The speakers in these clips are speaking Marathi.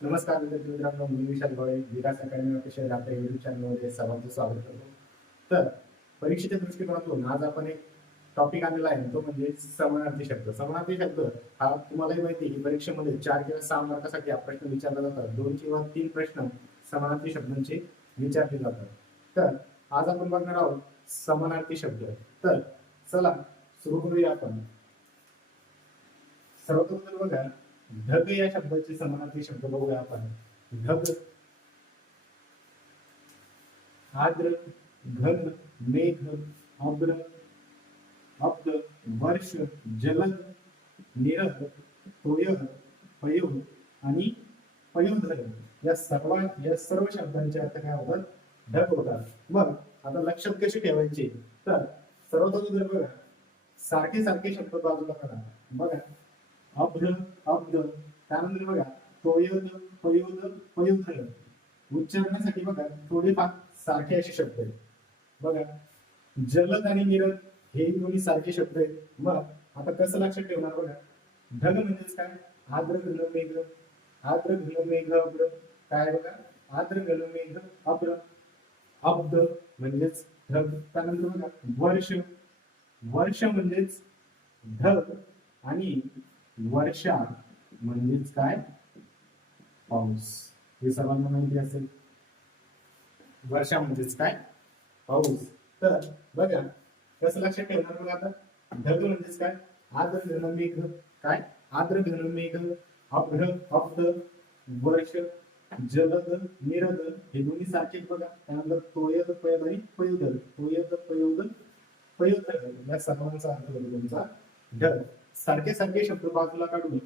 नमस्कार विद्यार्थी मित्रांनो, मी विशाल गोळे विकास अकॅडमी ऑफिशियल आपल्या युट्यूब चॅनलमध्ये सर्वांचं स्वागत करतो. तर परीक्षेच्या दृष्टिकोनातून आज आपण एक टॉपिक आणलेला आहे, तो म्हणजे समानार्थी शब्द. समानार्थी शब्द हा तुम्हालाही माहिती आहे की परीक्षेमध्ये 4 किंवा 6 मार्कासाठी हा प्रश्न विचारला जातात. 2 किंवा 3 प्रश्न समानार्थी शब्दांचे विचारले जातात. तर आज आपण बघणार आहोत समानार्थी शब्द. तर चला सुरू करूया आपण. सर्वप्रथम बघा, ढग या शब्दाचे समानार्थी शब्द बघूया आपण. ढग, आर्द्र, घन, मेघ, अब्र, अब्द, वर्ष, जलद, निरद, तोयह, पयोध आणि पयोधर या सर्व शब्दांचे अर्थ काय होतात? ढग होतात. मग आता लक्षात कशी ठेवायचे? तर सर्वप्रथम बघा, सारखे सारखे शब्द बाजूला करा. बघा, अभ्र, अब्द, त्यानंतर बघा तोयद, पयोद, पयोधर. उच्चारण्यासाठी बघा थोडेफार सारखे असे शब्द आहेत. बघा, जलद आणि निरद हे दोन्ही सारखे शब्द आहेत. मग आता कसं लक्षात ठेवणार? बघा, ढग म्हणजेच काय? आर्द्र घन मेघ, आर्द्र घन मेघ अब्र. काय बघा, आर्द्र घन मेघ अब्र. अब्द म्हणजेच ढग. त्यानंतर बघा वर्ष, वर्ष म्हणजेच ढग आणि वर्षा म्हणजेच काय? पाऊस. हे सर्वांना माहिती असेल. वर्षा म्हणजेच काय? पाऊस. तर बघा कसं लक्षात ठेवणार? बघा, आता ढग म्हणजेच काय? आर्द्र घन मेघ. काय? आर्द्र घन मेघ, अभ्र, अब्द, वर्ष, जलद, निरद हे दोन्ही सारखेच. बघा, त्यानंतर तोयद, पयद आणि पयोधर. तोयद, पयोद, पयोधर या सर्वांचा अर्थ होतो तुमचा ढग. सारखे सारखे शब्द बाजूला काढून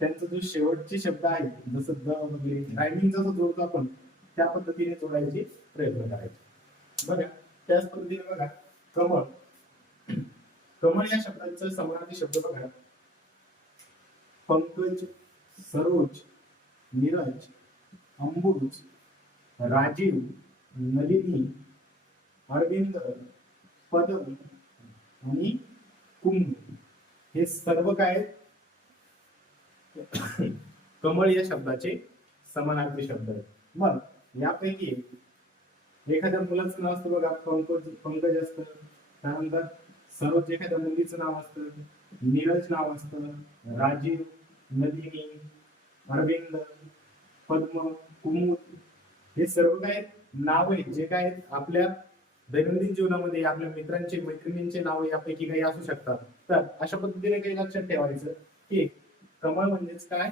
त्यांचा जो शेवटचे शब्द आहे, जसं द वगैरे रायमिंग जसं जोडतो आपण, त्या पद्धतीने जोडायचे प्रयत्न करायचे. बघा, त्याच पद्धतीने बघा कमळ. कमळ या शब्दाचा समानार्थी शब्द बघा, पंकज, सरोज, नीरज, अंबुज, राजीव, नलिनी, अरविंद, पदम आणि कुमुद. हे सर्व काय कमळ या शब्दाचे समानार्थी शब्द आहेत. मग यापैकी एखाद्या मुलाचं नाव असतं बघा, पंकज, पंकज असतं. त्यानंतर सरोज एखाद्या मुलीचं नाव असतं, नीरज नाव असतं, राजीव, नलिनी, अरविंद, पद्म, कुमुद हे सर्व काय नाव आहेत, जे काय आपल्या दैनंदिन जीवनामध्ये आपल्या मित्रांचे, मैत्रिणींचे नाव यापैकी काही असू शकतात. तर अशा पद्धतीने काही लक्षात ठेवायचं की कमळ म्हणजेच काय?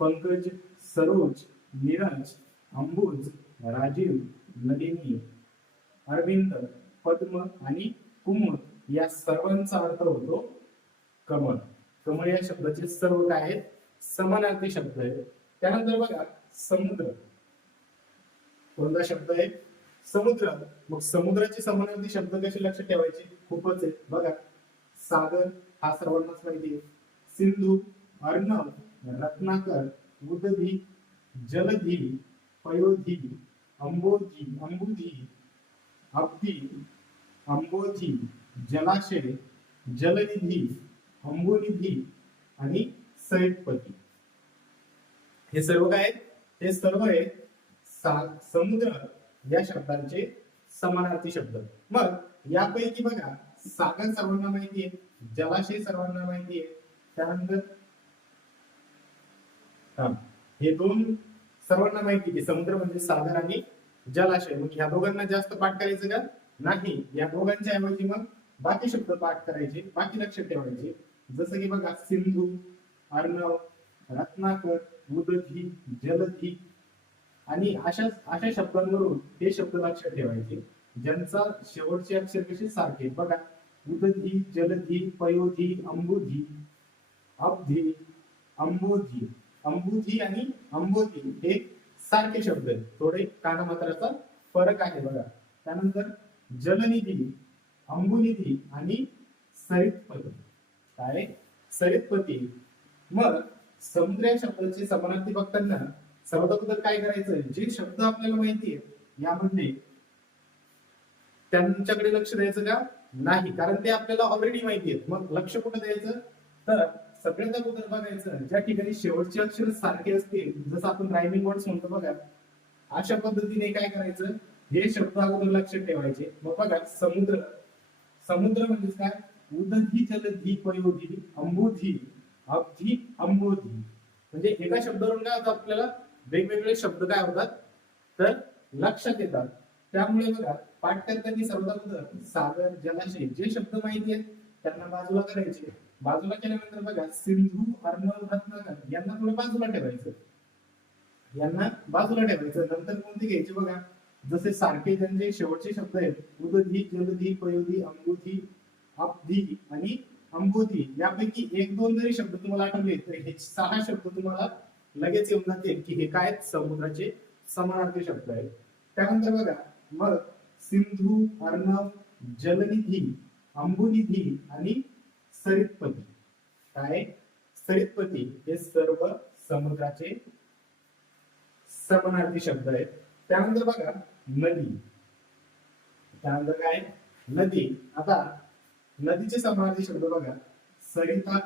पंकज, सरोज, नीरज, अंबुज, राजीव, नलिनी, अरविंद, पद्म आणि कुमुद या सर्वांचा अर्थ होतो कमळ. कमळ या शब्दाचे सर्व काय आहेत? समानार्थी शब्द आहेत. त्यानंतर बघा समुद्र. कोणता शब्द आहे? समुद्र. मग समुद्राचे समानार्थी शब्द कसे लक्षात ठेवायचे? खूपच आहे. बघा, सागर हा सर्वांनाच माहिती आहे. सिंधू, अर्णव, रत्नाकर, उदधी, जलधी, पयोधी, अंबोधी, अंबुधी, अब्दी, अंबोधी, जलाशय, जलनिधी, अंबुनिधी आणि सैतपती. हे सर्व काय आहेत? हे सर्व आहेत समुद्र या शब्दांचे समानार्थी शब्द. मग यापैकी बघा, सागर सर्वांना माहिती आहे, जलाशय सर्वांना माहिती आहे. त्यानंतर हे दोन सर्वांना माहिती आहे, समुद्र म्हणजे सागर आणि जलाशय. मग ह्या दोघांना जास्त पाठ करायचं का? नाही. या दोघांच्या ऐवजी मग बाकी शब्द पाठ करायचे, बाकी लक्षात ठेवायचे. जसं की बघा सिंधू, अर्णव, रत्नाकर, उदधी, जलधी आणि अशा शब्दांवरून हे शब्द लक्षात ठेवायचे ज्यांचा शेवटचे अक्षर कसे सारखे. बघा, उदधी, जलधी, पयोधी, अंबुधी, अब्धी, अंबोधी. अंबुधी आणि अंबोधी हे सारखे शब्द आहेत, थोडे कानामात्राचा फरक आहे. बघा, त्यानंतर जलनिधी, अंबुनिधी आणि सरितपती. काय? सरितपती. मग समुद्र या शब्दाचे समानार्थी बघताना सर्वात अगोदर काय करायचं? जे शब्द आपल्याला माहिती आहे यामध्ये त्यांच्याकडे लक्ष द्यायचं का? नाही, कारण ते आपल्याला ऑलरेडी माहिती आहेत. मग लक्ष कुठं द्यायचं? तर सगळ्यात अगोदर बघायचं ज्या ठिकाणी शेवटचे अक्षर सारखे असतील, जसं आपण रायमिंग वर्ड्स म्हणतो बघा, अशा पद्धतीने काय करायचं, हे शब्द अगोदर लक्षात ठेवायचे. मग बघा समुद्र, समुद्र म्हणजे काय, उदधी जलधी पयोधी अंबुधी अब्धी अंबोधी. म्हणजे एका शब्दावरून काय होतं, आपल्याला वेगवेगळे शब्द काय होतात तर लक्षात येतात. त्यामुळे बघा पाठ करताना सर्वात अगोदर सागर, जलाशय जे शब्द माहिती आहेत त्यांना बाजूला करायचे. बाजूला केल्यानंतर बघा सिंधू, अर्णव, रत्नाकर यांना थोडं बाजूला ठेवायचं, यांना बाजूला ठेवायचं. नंतर कोणते घ्यायचे बघा, जसे सारखे ज्यांचे शेवटचे शब्द आहेत, उदधी, जलधी, पयोधी, अंबुधी, अब्धी आणि अंबोधी, यापैकी एक दोन जरी शब्द तुम्हाला आठवले तर हे 6 शब्द तुम्हाला लगेच येऊन जातील की हे काय समुद्राचे समानार्थी शब्द आहेत. त्यानंतर बघा मग सिंधू, अर्णव, जलनिधी, अंबुनिधी आणि सरितपती, काय सरितपती हे सर्व समुद्राचे समानार्थी शब्द आहेत. त्यानंतर बघा नदी, त्यानंतर काय नदी. आता नदीचे समानार्थी शब्द बघा सरिता,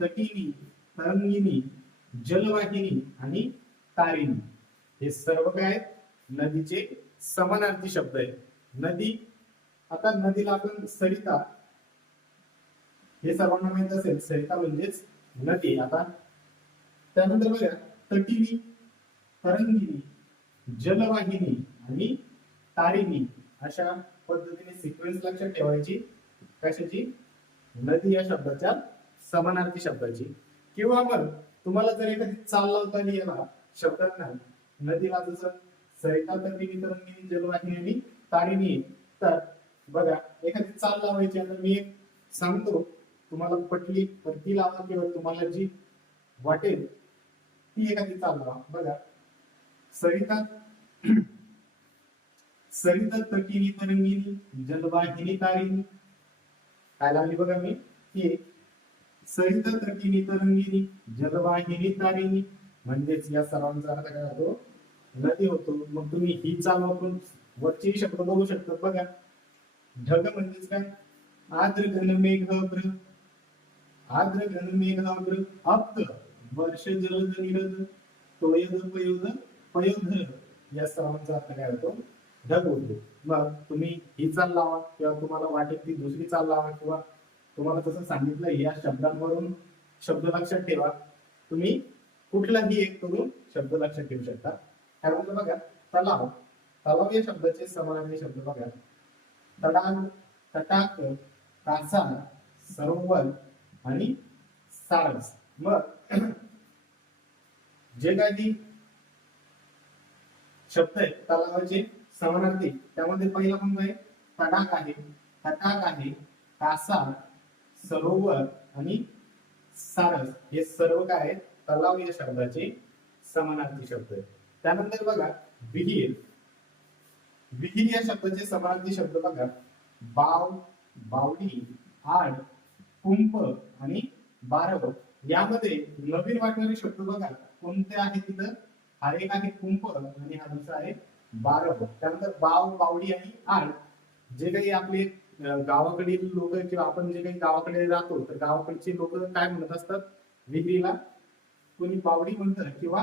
तटिनी, तरंगिणी, जलवाहिनी आणि तारिणी. हे सर्व काय नदीचे समानार्थी शब्द आहेत. नदी, आता नदीला आपण सरिता, हे सर्वांना माहित असेल, सरिता म्हणजेच नदी. आता त्यानंतर बघा तटिनी, तरंगिणी, जलवाहिनी आणि तारिणी, अशा पद्धतीने सिक्वेन्स लक्षात ठेवायची. कशाची, नदी या शब्दाच्या समानार्थी शब्दाची. किंवा मग तुम्हाला जर एखादी चाल लावता आली याला शब्दांना, नदीला जसं सरिता, तटिनी, तरंगिणी, जलवाहिनी आणि तारिणी, तर बघा एखादी चाल लावायची. आता मी एक सांगतो, तुम्हाला पटली तर ती लावा किंवा तुम्हाला जी वाटेल ती एखादी चाल लावा. बघा सरिता, सरिता, तटिनी, तरंगिणी, जलवाहिनी, तारिणी, काय लावली बघा मी, ही सरिता, तटिनी, तरंगिणी, जलवाहिनी, तारिणी, म्हणजेच या सर्वांचा अर्थ काय होतो, नदी होतो. मग तुम्ही ही चाल वापरून वरची शब्द बघू शकता. बघा ढग म्हणजेच काय, आर्द्र घन मेघाभ्र, आर्द्र घन मेघाभ्र, अब्ध वर्ष जलद निरद, तोयद पयोद पयोधर, या सर्वांचा अर्थ काय होतो, ढग होतो. मग तुम्ही ही चाल लावा किंवा तुम्हाला वाटेल ती दुसरी चाल लावा, किंवा तुम्हाला तसं सांगितलं या शब्दांवरून शब्द लक्षात ठेवा, तुम्ही कुठलाही एक करून शब्द लक्षात ठेवू शकता. त्यानंतर बघा तलाव, तलाव या शब्दाचे समानार्थी शब्द बघा तडाग, तटाक, कासा, सरोवर आणि सारस. मग जे काही शब्द आहेत तलावाचे समानार्थी, त्यामध्ये पहिला कोणता आहे, तडाख आहे, तटाक आहे, कासा, सरोवर आणि सारस, हे सर्व काय आहेत तलाव या शब्दाचे समानार्थी शब्द आहेत. त्यानंतर बघा विहीर, विहीर या शब्दाचे समानार्थी शब्द बघा बाव, बावडी, आड, कुंप आणि बारव. यामध्ये नवीन वाटणारे शब्द बघा कोणते आहेत तिथं, हा एक आहे कुंप आणि हा दुसरा आहे बारव. त्यानंतर बाव, बावडी आणि आड, जे काही आपले गावाकडील लोक किंवा आपण जे काही गावाकडे राहतो तर गावाकडचे लोक काय म्हणत असतात, विहिरीला कोणी बावडी म्हणतं किंवा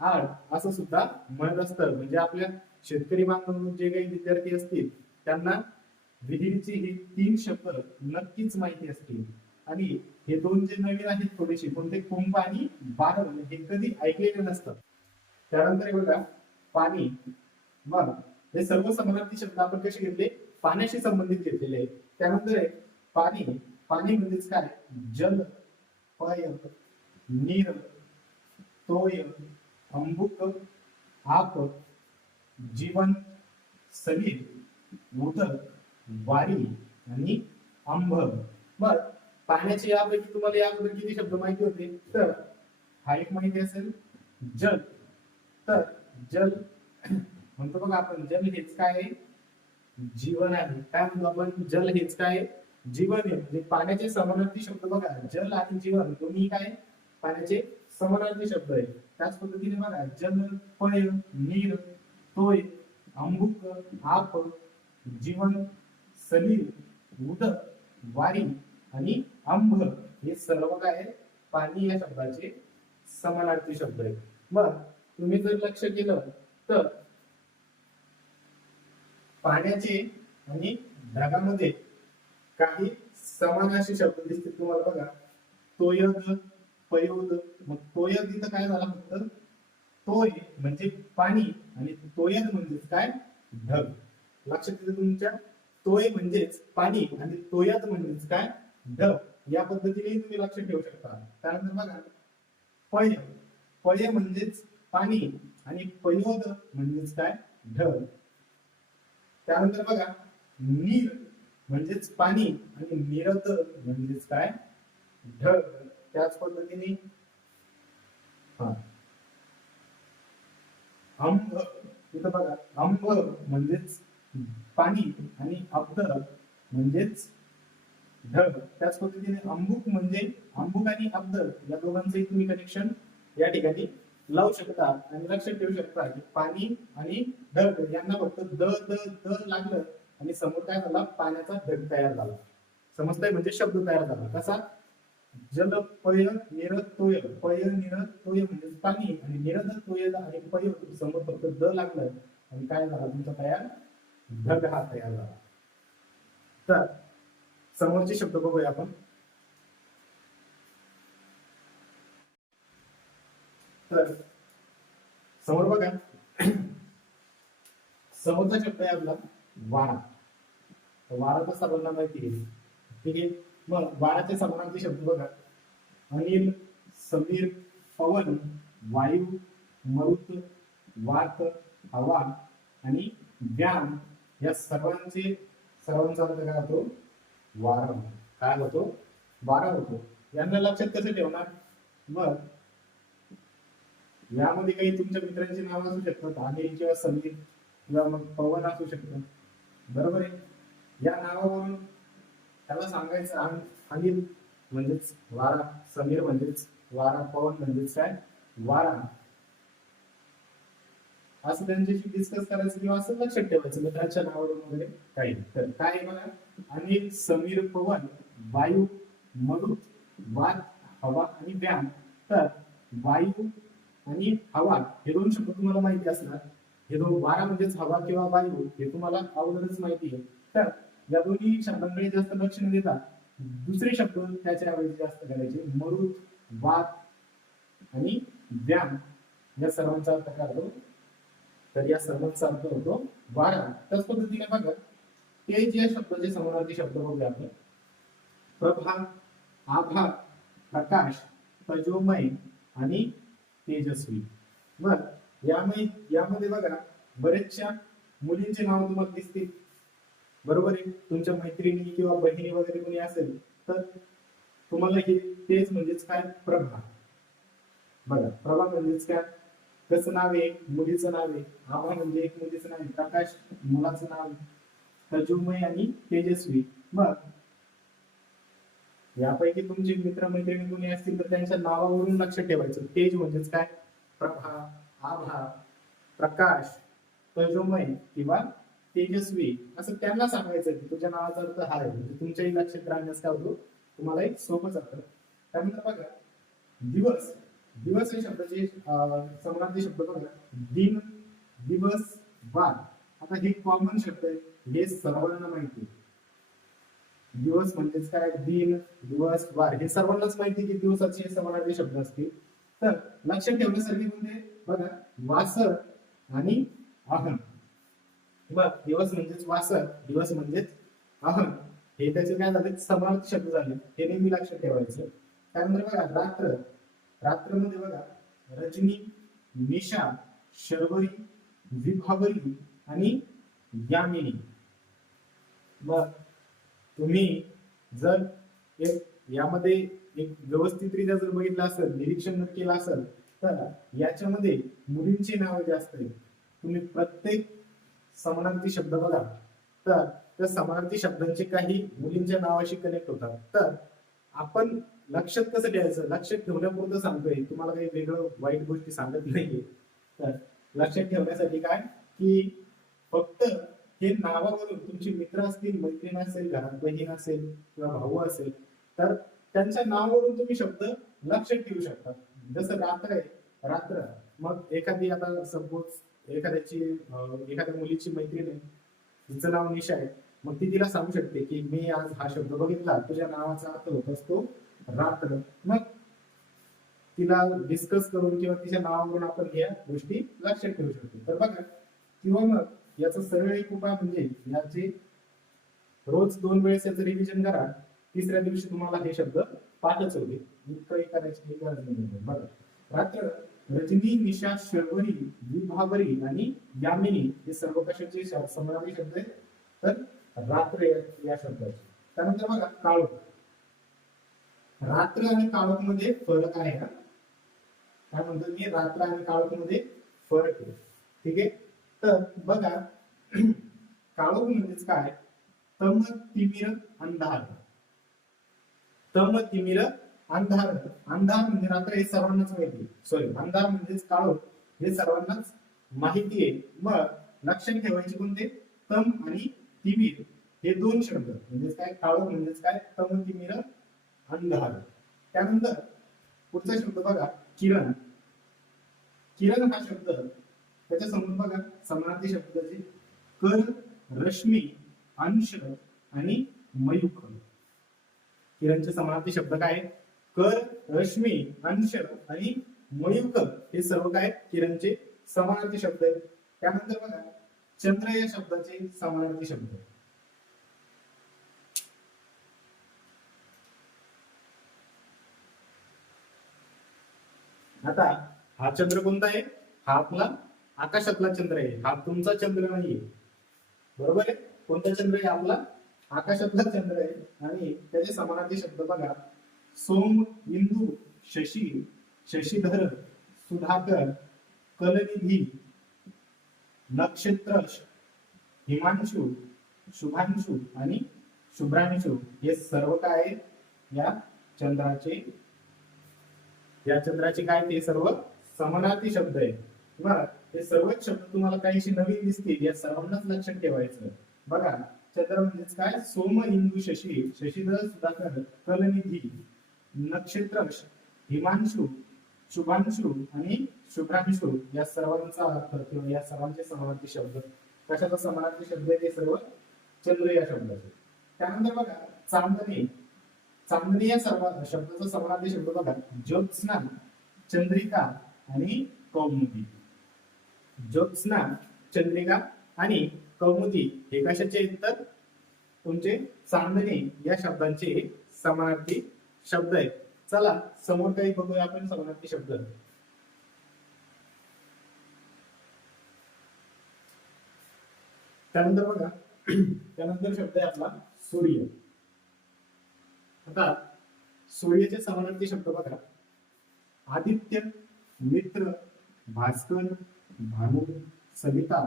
आड असं सुद्धा म्हणत असतं. म्हणजे आपल्या शेतकरी बांधव जे काही विद्यार्थी असतील त्यांना विहिरीची ही 3 शब्द नक्कीच माहिती असतील. आणि हे दोन जे नवीन आहेत थोडेसे, कोणते कुंभ आणि बारव, हे कधी ऐकलेले नसतात. त्यानंतर बघा पाणी, मग हे सर्व समानार्थी शब्द आपण कसे घेतले, पाण्याशी संबंधित घेतलेले आहेत. त्यानंतर आहे पाणी, पाणी म्हणजेच काय, जल, पय, नीर, तोय, अंबुक, आप, जीवन, सलील, उदक, वारी आणि आंब. मग पाण्याचे यापैकी तुम्हाला या अगोदर किती शब्द माहिती होते, तर हा एक माहिती असेल जल. तर जल म्हणतो बघा आपण, जल हेच काय आहे, जीवन आहे. काय म्हणतो आपण, जल हेच काय आहे, जीवन आहे. म्हणजे पाण्याचे समानार्थी शब्द बघा जल आणि जीवन दोन्ही काय पाण्याचे समानार्थी शब्द आहेत. त्याच पद्धतीने बघा जल, पय, नीर, तोय, अंबुक, आप, जीवन, सलील, उदक, वारी आणि आंब, हे सर्व काय पाणी या शब्दाचे समानार्थी शब्द आहेत. मग तुम्ही जर लक्ष केलं तर पाण्याचे आणि ढगामध्ये काही समानार्थी शब्द दिसतील तुम्हाला बघा. तोयद, पयोद. मग तोयद इथं काय झाला, फक्त तोय म्हणजे पाणी आणि तोयद म्हणजे काय, ढग. लक्षात येतं तुमच्या, तोय म्हणजेच पाणी आणि तोयद म्हणजेच काय, ढग. या पद्धतीने तुम्ही लक्ष ठेवू शकता. त्यानंतर बघा पय, पय म्हणजेच पाणी आणि पयोद म्हणजेच काय, ढग. त्यानंतर बघा नीर म्हणजेच पाणी आणि निरद म्हणजेच काय, ढग. त्याच पद्धतीने अंब, इथं बघा अंब म्हणजेच पाणी आणि अब्द म्हणजेच ढग. त्याच पद्धतीने अंबुक म्हणजे अंबुक आणि अब्द या दोघांचंही तुम्ही कनेक्शन या ठिकाणी लावू शकता आणि लक्षात ठेवू शकता की पाणी आणि ढग यांना फक्त द द द लागलं आणि समोर काय झाला, पाण्याचा ढग तयार झाला. समजतंय, म्हणजे शब्द तयार झाला. कसा, जल पय निरद तोय. पय निरद तोय म्हणजे पाणी आणि निरद तोय आणि पय समोर फक्त द लागलं आणि काय झाला तुमचा तयार, ढग हा तयार झाला. तर समोरचे शब्द बघूया आपण. तर समोर बघा समोरचा शब्द आहे आपला वारा. वारा तर सर्वांना माहिती आहे, ठीक आहे. मग वाराचे समानार्थी शब्द बघा. अनिल, समीर, पवन, वायू, मरुत, वात, हवा आणि व्यान या सर्वांचा अर्थ काय होतो, वारा. काय होतो, वारा होतो. यांना लक्षात कसं ठेवणार, मग यामध्ये काही तुमच्या मित्रांची नाव असू शकतात, अनिल किंवा समीर किंवा मग पवन असू शकतं, बरोबर आहे. या नावावरून त्याला सांगायचं अनिल म्हणजेच वारा, समीर म्हणजेच वारा, पवन म्हणजेच काय, वारा. असं त्यांच्याशी डिस्कस करायचं किंवा असं लक्षात ठेवायचं मित्रांच्या नावावरून वगैरे काही. तर काय बघा, अनिल, समीर, पवन, वायू, मरुत, वात, हवा आणि व्यान. तर वायू आणि हवा हे दोन शब्द तुम्हाला माहिती असणार. हे दोन, वारा म्हणजेच हवा किंवा वायू हे तुम्हाला अगोदरच माहिती आहे. तर या दोन्ही शब्दांकडे जास्त लक्ष न देता दुसरे शब्द त्याच्या ऐवजी जास्त करायचे. मरुत, वात आणि व्यान या सर्वांचा अर्थ काय होतो, तर या सर्वांचा अर्थ होतो वारा. त्याच पद्धतीने बघा ते जे शब्दाचे समानार्थी शब्द बघूया आपण. प्रभा, आभा, प्रकाश, तेजोमय आणि तेजस्वी. मग यामध्ये बघा बरेचशा मुलींचे नाव तुम्हाला दिसतील, बरोबर आहे. तुमच्या मैत्रिणी किंवा बहिणी वगैरे कोणी असेल तर तुम्हाला हे तेज म्हणजेच काय, प्रभा. बघा प्रभा म्हणजेच काय, कसं नाव आहे, मुलीचं नाव आहे. आभा म्हणजे एक मुलीचं नाव आहे. प्रकाश मुलाचं नाव, तेजोमय आणि तेजस्वी. मग यापैकी तुमचे मित्र मैत्रिणी कोणी असतील तर त्यांच्या नावावरून लक्ष ठेवायचं. तेज म्हणजेच काय, प्रभा, आभा, प्रकाश, तेजोमय किंवा तेजस्वी असं त्यांना सांगायचं की तुझ्या नावाचा अर्थ हा आहे. म्हणजे तुमच्याही लक्षात राहण्यास काय होतो, तुम्हाला एक सोपं जातं. त्यानंतर बघा दिवस. दिवस या शब्दाचे समानार्थी शब्द बघा. दिन, दिवस, वार. आता हे कॉमन शब्द आहे, हे सर्वांना माहिती आहे. दिवस म्हणजेच काय, दिन, दिवस, वार हे सर्वांनाच माहिती की दिवसाचे समानार्थी शब्द असतील. तर लक्षात ठेवण्यासारखे म्हणजे बघा वासर आणि अहन. दिवस म्हणजेच वासर, दिवस म्हणजेच अहन हे त्याचे काय झाले, समानार्थी शब्द झाले. हे नेहमी लक्षात ठेवायचं. त्यानंतर बघा रात्र. रात्र मध्ये बघा रजनी, निशा, शर्वरी, विभावरी आणि यामिनी. मग तुम्ही जर यामध्ये एक व्यवस्थितरित्या जर बघितलं असेल, निरीक्षण केलं असेल तर याच्यामध्ये मुलींची नावे जास्त आहेत. तुम्ही प्रत्येक समानार्थी शब्द बघा तर त्या समानार्थी शब्दांचे काही मुलींच्या नावाशी कनेक्ट होतात. तर आपण लक्षात कसं ठेवायचं, लक्षात ठेवण्यापुरतं सांगतोय, तुम्हाला काही वेगळं वाईट गोष्टी सांगत नाहीये. तर लक्षात ठेवण्यासाठी काय की फक्त हे नावावरून तुमचे मित्र असतील, मैत्रीण असेल, घरात बहीण असेल किंवा भाऊ असेल तर त्यांच्या नावावरून तुम्ही शब्द लक्षात ठेवू शकतात. जसं रात्र आहे, रात्र. मग एखादी आता सपोज एखाद्या मुलीची मैत्रीण आहे, तिचं नाव निशा आहे, मग ती तिला सांगू शकते की मी आज हा शब्द बघितला, तुझ्या नावाचा अर्थ होत असतो रात्र. मग तिला डिस्कस करून किंवा तिच्या नावावरून आपण या गोष्टी लक्षात ठेवू शकतो. तर बघा, किंवा मग याचा सरळ एक उपाय म्हणजे याचे रोज 2 वेळेस याचं रिव्हिजन करा. तिसऱ्या दिवशी तुम्हाला हे शब्द पाठच होते, इतकंही करायची गरज नाही. बघा, रात्र, रजनी, निशा, शर्वरी, विभावरी आणि यामिनी हे सर्व कशाचे समानार्थी शब्द आहेत? तर रात्र या शब्दाचे. त्यानंतर बघा, काळोख. रात्र आणि काळोख मध्ये फरक आहे का? काय म्हणतो मी, रात्र आणि काळोख मध्ये फरक आहे. ठीक आहे. तर बघा, काळोख म्हणजेच काय? तम, तिमिर, अंधार. तम, तिमिर, अंधार. अंधार म्हणजे रात्र हे सर्वांनाच माहिती आहे. सॉरी, अंधार म्हणजेच काळोख हे सर्वांनाच माहिती आहे. मग लक्षात ठेवायचे कोणते? तम आणि तिमिर हे दोन शब्द. म्हणजेच काय? काळोख म्हणजेच काय? तम, तिमिर, अंधार. त्यानंतर पुढचा शब्द बघा, किरण. किरण हा शब्द, त्याच्या समोर बघा समानार्थी शब्दाचे कर, रश्मी, अंश आणि मयूख. किरणचे समानार्थी शब्द काय? कर, रश्मी, अंश आणि मयूख हे सर्व काय? किरणचे समानार्थी शब्द आहेत. त्यानंतर बघा, चंद्र या शब्दाचे समानार्थी शब्द. आता हा चंद्र कोणता आहे? हा आपला आकाशातला चंद्र आहे, हा तुमचा चंद्र नाहीये. बरोबर आहे? कोणता चंद्र आहे? आपला आकाशातला चंद्र आहे. आणि त्याचे समानार्थी शब्द बघा, सोम, इंदू, शशी, शशीधर, सुधाकर, कलनिधी, नक्षत्र, हिमांशु, शुभांशु आणि शुभ्रांशु हे सर्व काय? या चंद्राचे काय? ते सर्व समानार्थी शब्द आहेत. बघा, हे सर्वच शब्द तुम्हाला काहीशी नवीन दिसतील, या सर्वांनाच लक्षात ठेवायचं. बघा, चंद्र म्हणजेच काय? सोम, इंदू, शशी, शशीधर, सुधाकर, कलनिधी, नक्षत्र, हिमांशु, शुभांशु आणि शुभ्रांशु या सर्वांचा अर्थ किंवा या सर्वांचे समानार्थी शब्द. कशाचा समानार्थी शब्द आहे? ते सर्व चंद्र या शब्दाचे. त्यानंतर बघा, चांदणे. चांदणी या सर्व शब्दाचा समानार्थी शब्द बघा, ज्योत्स्ना, चंद्रिका आणि कौमुदी. ज्योत्स्ना, चंद्रिका आणि कौमुदी हे कशाचे आहेत? तर तुमचे चांदणे या शब्दांचे समानार्थी शब्द आहेत. चला समोर काही बघूया आपण समानार्थी शब्द. त्यानंतर बघा, त्यानंतर शब्द आहे आपला सूर्य. आता सूर्याचे समानार्थी शब्द बघा, आदित्य, मित्र, भास्कर, भानु, सविता,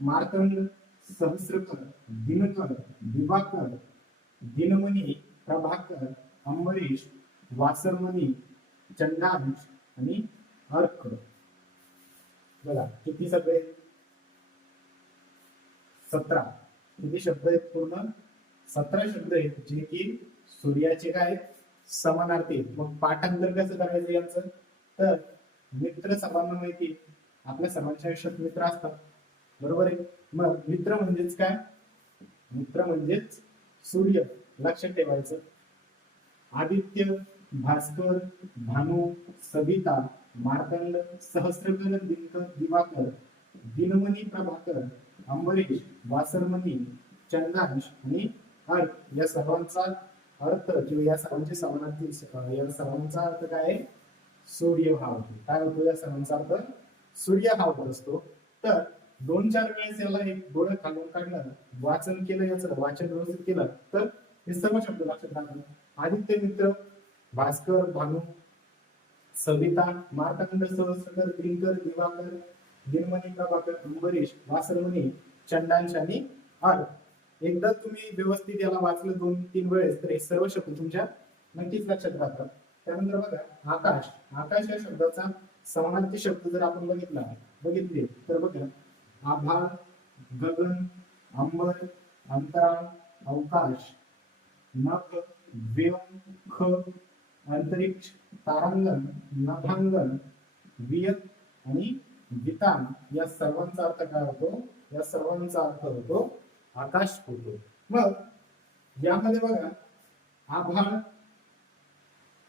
मार्तंड, सहस्रकर, दिनकर, दिवाकर, दिनमणी, प्रभाकर, अंबरीश, वासरमणी, चंडांश आणि अर्क. बघा किती सगळे? 17. किती शब्द आहेत? पूर्ण 17 शब्द आहेत जे की सूर्याचे काय? समानार्थी. मग पाठांतर कसं करायचं यांचं? तर मित्र सर्वांना माहिती, आपल्या सर्वांच्या आयुष्यात मित्र असतात. बरोबर आहे? मग मित्र म्हणजेच काय? मित्र म्हणजेच सूर्य. लक्षात ठेवायचं. आदित्य, भास्कर, भानु, सविता, मार्तंड, सहस्रकर, दिनकर, दिवाकर, दिनमणी, प्रभाकर, अंबरीश, वासरमणी, चंद्रांश आणि अर्क या सर्वांचा अर्थ किंवा या सर्वांचे समानार्थी, या सर्वांचा अर्थ काय? सूर्य हा होतो. काय होतो? या सर्वांचा अर्थ सूर्य हा होत असतो. तर 2-4 वेळेस याला एक डोळं खालून काढलं, वाचन केलं, याचं वाचन व्यवस्थित केलं तर हे सर्व शब्द लक्षात राहतात. आदित्य, मित्र, भास्कर, भानु, सविता, मार्तंड, सहस्रकर, दिनकर, दिवाकर, दिनमणी, प्रभाकर, अंबरीश, वासरमणी, चंडांश आणि अर्क. एकदा तुम्ही व्यवस्थित याला वाचलं 2-3 वेळेस तर हे सर्व शब्द तुमच्या नक्कीच लक्षात राहतात. त्यानंतर बघा, आकाश. आकाश या शब्दाचा समानार्थी शब्द जर आपण बघितले तर बघा, आभाळ, गगन, अंबर, अंतराळ, अवकाश, नभ, व्योम, ख, अंतरिक्ष, तारांगण, नभांगण, वियत आणि वितान या सर्वांचा अर्थ काय होतो? या सर्वांचा अर्थ होतो आकाश होतो. मग यामध्ये बघा आभाळ,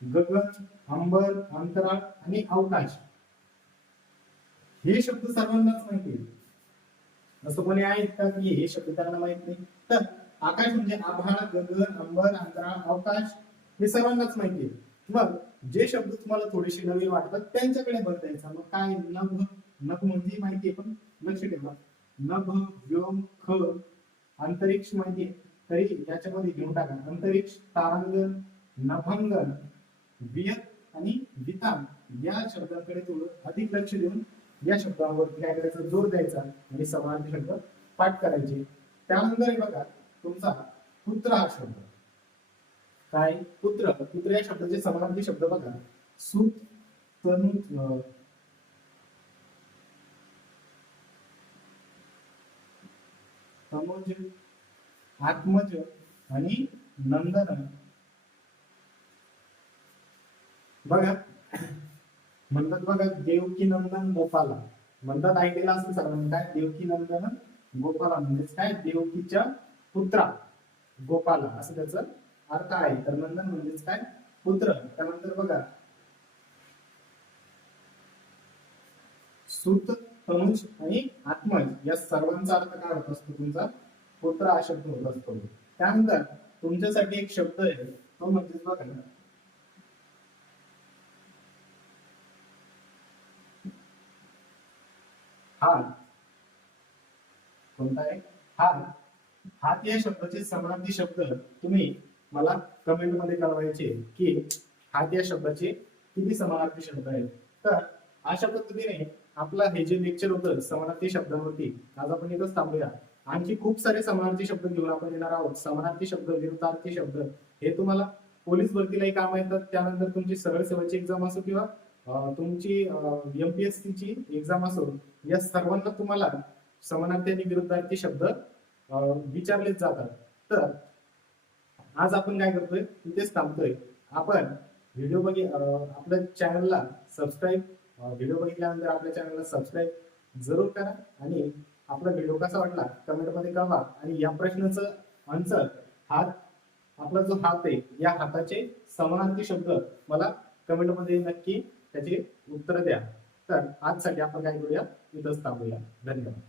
गगन, अंबर, अंतराळ आणि अवकाश हे शब्द सर्वांनाच माहिती आहे. असं कोणी आहेत का की हे शब्द त्यांना माहित नाही? तर आकाश म्हणजे आभाळ, गगन, अंबर, अंतराळ, अवकाश हे सर्वांनाच माहिती आहे. मग जे शब्द तुम्हाला थोडेसे नवीन वाटतात त्यांच्याकडे बघ द्यायचा. मग काय नभ, नभ म्हणजे माहिती आहे पण लक्ष ठेवा. नभ, व्योम, ख, अंतरिक्ष माहिती आहे तरी याच्यामध्ये घेऊन टाका. अंतरिक्ष, तारांगण, नभांगण, वियत आणि वितान या शब्दांकडे थोडं अधिक लक्ष देऊन या शब्दांवरती काय करायचं? जोर द्यायचा आणि समानार्थी शब्द पाठ करायचे. त्यानंतर हे बघा तुमचा पुत्र हा शब्द काय? पुत्र. पुत्र या शब्दाचे समानार्थी शब्द बघा. सुत, तनु, तनुज, आत्मज आणि नंदन. बघा म्हणतात बघा देवकी नंदन गोपाला. म्हणतात ऐकलेला असेल सर्वांनी काय? देवकी नंदन गोपाला म्हणजेच काय? देवकीच्या पुत्रा गोपाला असं त्याचा अर्थ आहे. तर नंदन म्हणजेच काय? पुत्र. त्यानंतर बघा सुत, तनुज आणि आत्मज या सर्वांचा अर्थ काय होत असतो? तुमचा पुत्र हा शब्द होत असतो. त्यानंतर तुमच्यासाठी एक शब्द आहे तो म्हणजेच बघा हात. कोणता आहे? हात. हात या शब्दाचे समानार्थी शब्द तुम्ही मला कमेंट मध्ये कळवायचे की हात या शब्दाचे किती समानार्थी शब्द आहेत. तर अशा पद्धतीने आपलं हे जे लेक्चर होतं समानार्थी शब्दांवरती आज आपण इथंच थांबूया. आणखी खूप सारे समानार्थी शब्द घेऊन आपण येणार आहोत. समानार्थी शब्द, विरुद्धार्थी शब्द हे तुम्हाला पोलीस भरतीलाही काम येतात. त्यानंतर तुमची सरळ सेवाची एक्झाम असो किंवा तुमची एमपीएससी ची एक्झाम असो या सर्वांना तुम्हाला समानार्थी आणि विरुद्धार्थी शब्द विचारलेच जातात. तर आज आपण काय करतोय? इथेच थांबतोय. आपण व्हिडिओ आपल्या चॅनलला सबस्क्राईब, व्हिडिओ बघितल्यानंतर आपल्या चॅनलला सबस्क्राईब जरूर करा आणि आपला व्हिडिओ कसा वाटला कमेंट मध्ये कळवा. आणि या प्रश्नाचं आन्सर हात, आपला जो हात आहे या हाताचे समानार्थी शब्द मला कमेंट मध्ये नक्की त्याचे उत्तर द्या. तर आजसाठी आपण काय करूया? इथंच थांबूया. धन्यवाद.